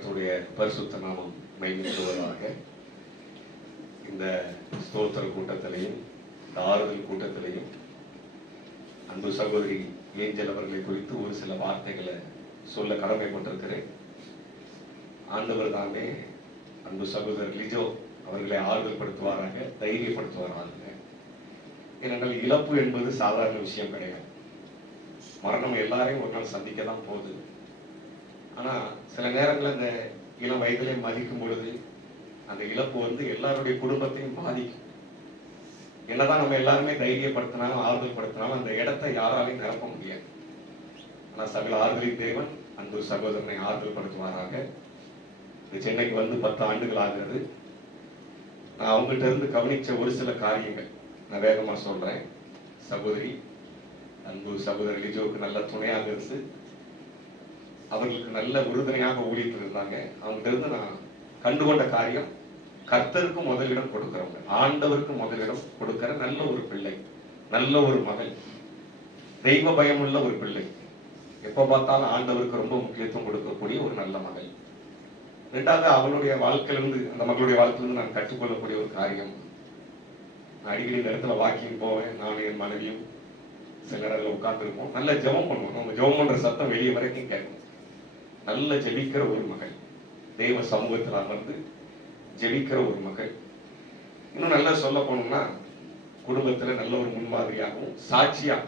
கர்த்தருடைய பரிசுத்த நாமம் மகிமைப்படுவதாக. இந்த ஸ்தோத்திர கூட்டத்திலையும் இந்த ஆறுதல் கூட்டத்திலையும் அன்பு சகோதரி ஏஞ்சல் அவர்களை குறித்து ஒரு சில வார்த்தைகளை சொல்ல கடமைப்பட்டிருக்கிறேன். ஆண்டவர் தாமே அன்பு சகோதரர் லிஜோ அவர்களை ஆறுதல் படுத்துவாராக, தைரியப்படுத்துவாராக. ஏனென்றால் இழப்பு என்பது சாதாரண விஷயம் கிடையாது. மரணம் எல்லாரையும் ஒரு நாள் சந்திக்க தான் போகுது. ஆனா சில நேரங்களில் அந்த இளம் வயதிலே மதிக்கும் பொழுது அந்த இழப்பு வந்து எல்லாருடைய குடும்பத்தையும் பாதிக்கும். என்னதான் நம்ம எல்லாருமே தைரியப்படுத்தினாலும் ஆறுதல் படுத்தினாலும் அந்த இடத்தை யாராலையும் நிரப்ப முடியாது. ஆனா சகல ஆறுதலின் தேவன் அன்பு சகோதரனை ஆறுதல் படுத்துவாராக. இந்த சென்னைக்கு வந்து 10 ஆண்டுகள் ஆகிறது. நான் அவங்ககிட்ட இருந்து கவனிச்ச ஒரு சில காரியங்கள் நான் வேகமா சொல்றேன். சகோதரி அன்பு சகோதரர் லிஜோவுக்கு நல்ல துணையாக இருந்து அவர்களுக்கு நல்ல உறுதுணையாக ஊழியத்தில் இருந்தாங்க. அவங்ககிட்ட இருந்து நான் கண்டுகொண்ட காரியம், கர்த்தருக்கு முதலிடம் கொடுக்கிறவங்க, ஆண்டவருக்கு முதலிடம் கொடுக்கிற நல்ல ஒரு பிள்ளை, நல்ல ஒரு மகள், தெய்வ பயம் உள்ள ஒரு பிள்ளை, எப்ப பார்த்தாலும் ஆண்டவருக்கு ரொம்ப முக்கியத்துவம் கொடுக்கக்கூடிய ஒரு நல்ல மகள். ரெண்டாவது, அவளுடைய வாழ்க்கையிலிருந்து, அந்த மகளுடைய வாழ்க்கையிலிருந்து நான் கற்றுக்கொள்ளக்கூடிய ஒரு காரியம், நான் அடிக்கடி இந்த இடத்துல வாக்கிங் போவேன். நானும் என் மனைவியும் சில நேரத்தில் உட்கார்ந்துருப்போம். நல்ல ஜெபம் பண்ணுவோம். நம்ம ஜெபம் பண்ற சத்தம் வெளியே வரைக்கும் கேட்கும். நல்ல ஜெபிக்கிற ஒரு மகள், தெய்வ சமூகத்தில் அமர்ந்து ஜெபிக்கிற ஒரு மகள். இன்னும் நல்லா சொல்ல போனோம்னா குடும்பத்துல நல்ல ஒரு முன்மாதிரியாகவும் சாட்சியாக.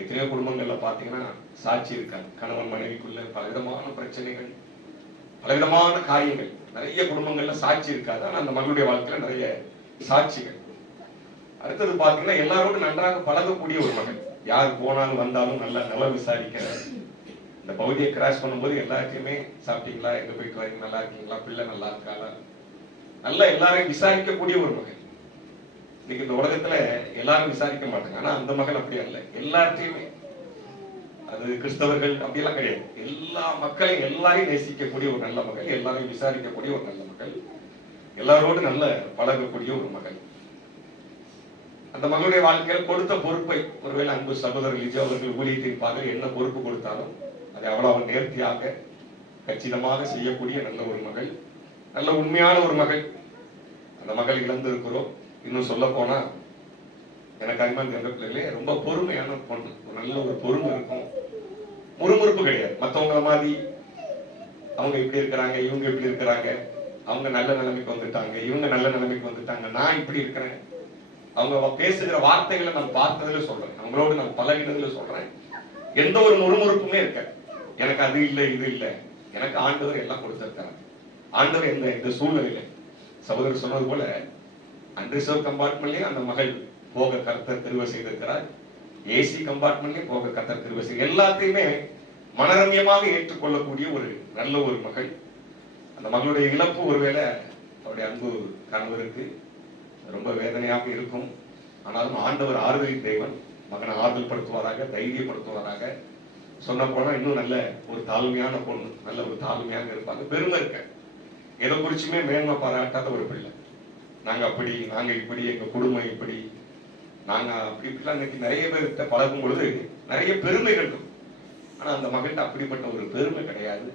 எத்தனையோ குடும்பங்கள்ல பாத்தீங்கன்னா சாட்சி இருக்காது. கணவன் மனைவிக்குள்ள பலவிதமான பிரச்சனைகள், பலவிதமான காரியங்கள், நிறைய குடும்பங்கள்ல சாட்சி இருக்காது. ஆனா அந்த மகளுடைய வாழ்க்கையில நிறைய சாட்சிகள். அடுத்தது பாத்தீங்கன்னா எல்லாரோடும் நன்றாக பழகக்கூடிய ஒரு மகள். யார் போனாலும் வந்தாலும் நல்லா நல்லா விசாரிக்கிற, இந்த பகுதியை கிராஸ் பண்ணும்போது எல்லாத்தையுமே சாப்பிட்டீங்களா, எங்க போயிட்டு வரீங்க, நல்லா இருக்கீங்களா, பிள்ளை நல்லா இருக்காளா, நல்லா எல்லாரையும் விசாரிக்கக்கூடிய ஒரு மகள். இன்னைக்கு இந்த உலகத்துல எல்லாரும் விசாரிக்க மாட்டாங்க. ஆனா அந்த மகள் அப்படி அல்ல. எல்லாத்தையுமே, அது கிறிஸ்தவர்கள் அப்படியெல்லாம் கிடையாது, எல்லா மக்களையும் எல்லாரையும் நேசிக்கக்கூடிய ஒரு நல்ல மகள், எல்லாரையும் விசாரிக்கக்கூடிய ஒரு நல்ல மகள், எல்லாரோடு நல்ல பழகக்கூடிய ஒரு மகள். அந்த மகளுடைய வாழ்க்கையில் கொடுத்த பொறுப்பை, ஒருவேளை அன்பு சகோதரர் லிஜோ அவர்கள் ஊழியத்தின் பாதையில் என்ன பொறுப்பு கொடுத்தாலும் அதை அவ்வளவு நேர்த்தியாக கச்சிதமாக செய்யக்கூடிய நல்ல ஒரு மகள், நல்ல உண்மையான ஒரு மகள். அந்த மகள் இழந்து இருக்கிறோம். இன்னும் சொல்ல போனா எனக்கு அருமையான பிள்ளைகளே, ரொம்ப பொறுமையான பொண்ணு, நல்ல ஒரு பொறுமை இருக்கும், முறுமுறுப்பு கிடையாது. மற்றவங்கள மாதிரி அவங்க இப்படி இருக்கிறாங்க, இவங்க இப்படி இருக்கிறாங்க, அவங்க நல்ல நிலைமைக்கு வந்துட்டாங்க, இவங்க நல்ல நிலைமைக்கு வந்துட்டாங்க, நான் இப்படி இருக்கிறேன். அவங்க பேசுகிற வார்த்தைகளை நான் பார்த்ததுல சொல்றேன், அவங்களோடு நான் பழகினதுல சொல்றேன், எந்த ஒரு முறுமுறுப்புமே இருக்க. எனக்கு அது இல்லை இது இல்லை, எனக்கு ஆண்டவர் எல்லாம் கொடுத்திருக்காங்க. ஆண்டவர் இந்த சூழ்நிலையில சகோதரர் சொன்னது போல அன்ரிசர்வ் கம்பார்ட்மெண்ட்லயும் அந்த மகள் போக கர்த்தர் திருவை செய்திருக்கிறார். ஏசி கம்பார்ட்மெண்ட்லயும் போக கர்த்தர் திருவை செய்ய, எல்லாத்தையுமே மனரம்யமாக ஏற்றுக்கொள்ளக்கூடிய ஒரு நல்ல ஒரு மகள். அந்த மகளுடைய இழப்பு ஒருவேளை அவருடைய அன்பு கணவருக்கு ரொம்ப வேதனையாக இருக்கும். ஆனாலும் ஆண்டவர் ஆறுதலின் தேவன், மகனை ஆறுதல் படுத்துவாராக, தைரியப்படுத்துவாராக. சொன்ன போனா இன்னும் நல்ல ஒரு தாழ்மையான பொண்ணு, நல்ல ஒரு தாழ்மையாக இருப்பாங்க. பெருமை இருக்க, எதை குறிச்சுமே மேன்மை பாராட்டாத ஒரு பிள்ளை. நாங்க அப்படி, நாங்க இப்படி, எங்க குடும்பம் இப்படி, நாங்க அப்படி இப்படிலாம் இன்னைக்கு நிறைய பேர்கிட்ட பழகும் பொழுது நிறைய பெருமைகள் இருக்கும். ஆனா அந்த மகள்கிட்ட அப்படிப்பட்ட ஒரு பெருமை கிடையாது.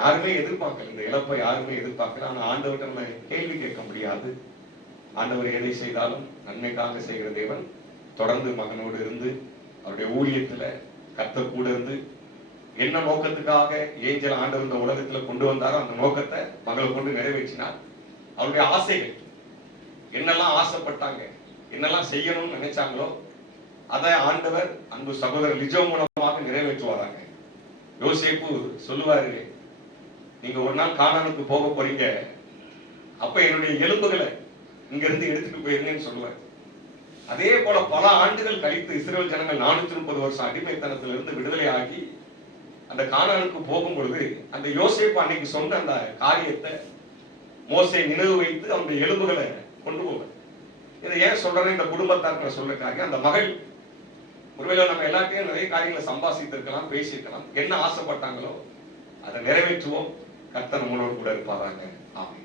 யாருமே எதிர்பார்க்கல, இந்த இழப்பை யாருமே எதிர்பார்க்கல. ஆனா ஆண்டவர்கிட்ட நம்ம கேள்வி கேட்க முடியாது. ஆண்டவர் எதை செய்தாலும் நன்மைக்காக செய்கிற தேவன். தொடர்ந்து மகனோடு இருந்து அவருடைய ஊழியத்துல கர்த்தர் கூட இருந்து என்ன நோக்கத்துக்காக ஏஞ்சல் ஆண்டவர் இந்த உலகத்துல கொண்டு வந்தாரோ அந்த நோக்கத்தை மகளை கொண்டு நிறைவேற்றினார். அவருடைய ஆசைகள் என்னெல்லாம் ஆசைப்பட்டாங்க, என்னெல்லாம் செய்யணும்னு நினைச்சாங்களோ அதை ஆண்டவர் அன்பு சகோதரர் லிஜோ மூலமாக நிறைவேற்றுவாராங்க. யோசேப்பு சொல்லுவாரு, நீங்க ஒரு நாள் கானானுக்கு போக போறீங்க, அப்ப என்னுடைய எலும்புகளை இங்க இருந்து எடுத்துட்டு போயிருங்கன்னு சொல்லுவார். அதே போல பல ஆண்டுகள் கழித்து இஸ்ரவேல் ஜனங்கள் 430 வருஷம் அடிமைத்தனத்திலிருந்து விடுதலை ஆகி அந்த கானானுக்கு போகும் பொழுது அந்த யோசேப்பு அன்னைக்கு சொன்ன அந்த காரியத்தை மோசே நினைவு வைத்து அவனுடைய எலும்புகளை கொண்டு போவார். இதை ஏன் சொல்றேன், இந்த குடும்பத்தார்கள் சொல்ற காரியம், அந்த மகள் ஒருவேளை நம்ம எல்லாத்தையும் நிறைய காரியங்களை சம்பாதித்திருக்கலாம், பேசியிருக்கலாம், என்ன ஆசைப்பட்டாங்களோ அதை நிறைவேற்றுவோம். கர்த்தர் நம்மளோடு கூட இருப்பாராங்க. ஆமென்.